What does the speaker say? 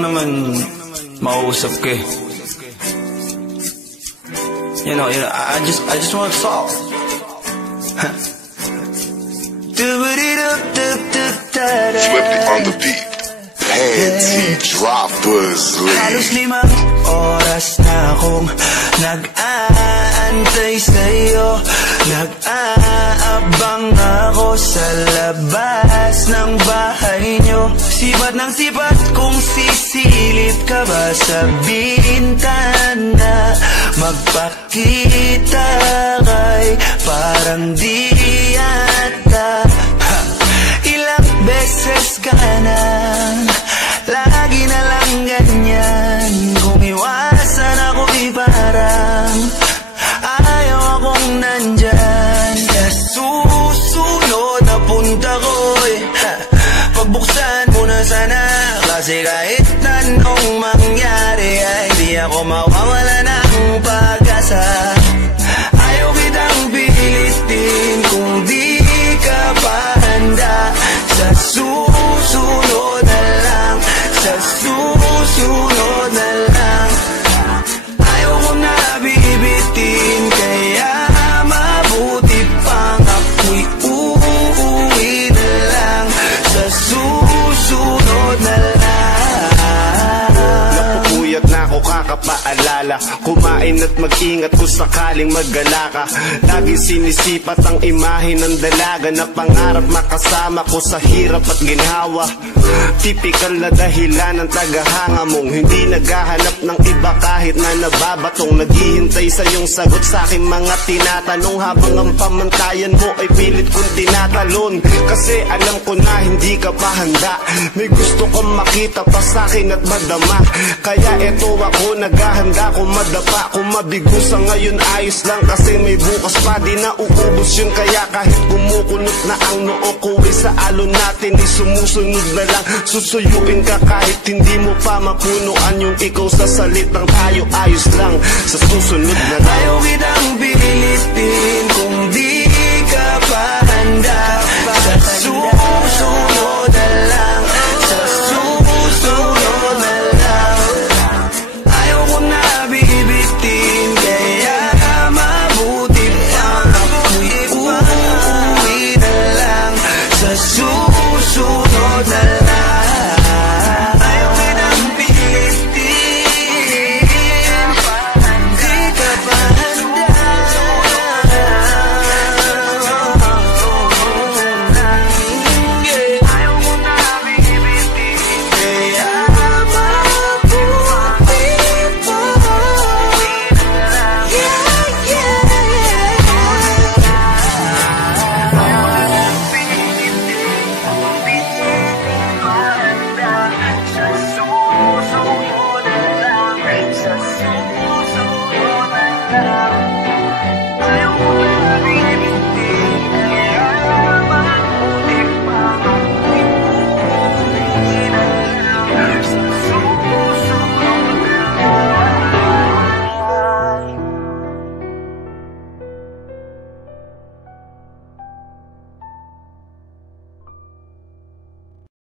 lang naman mausap ka eh. You know, I just want to talk. Swifty on the beat. Panty droppers. Halos 5 oras na akong nag-aantay sa'yo. Nag-aabang ako sa labas ng bahay nyo. Sipat ng sipat kung sisilip ka ba sa bintana. Magpakita kay parang di yata. Ilang beses ka na, lagi na lang ganyan. Kung iwasan ako'y parang ayaw akong nandyan. Sa susunod na punta ko'y pagbuksan mo na sana. Kasi kahit anong mangyari ay di ako mawawala ng pag-asa. Ayaw kitang pilitin kung di ka pa handa. Sa susunod na lang, sa susunod na lang. Ayaw ko na bibitin, kaya mabuti pang ako'y uuwi na lang. Sa susunod na lang. Napupuyat na ako kakapaalala, kumain at mag-ingat kung sakaling maggala ka. Lagi sinisipat ang imahe ng dalaga na pangarap makasama ko sa hirap at ginhawa. Typical na dahilan ng tagahanga mong hindi naghahanap ng iba kahit na nababatong. Naghihintay sa iyong sagot sa aking mga tinatanong, habang ang pamantayan mo ay pilit kong tinatalon. Kasi alam ko na hindi ka pa handa, may gusto kang makita pa sa akin at madama. Kaya eto ako naghahanda, kung madapa, kung mabigo sa ngayon ayos lang. Kasi may bukas pa, di na uubos yun. Kaya kahit kumukunot na ang noo ko ay sa alon natin, di sumusunod na lang. Susuyuin ka kahit hindi mo pa mapunuan yung ikaw sa salitang tayo ayos lang. Sa susunod na lang. Ayaw kitang pilitin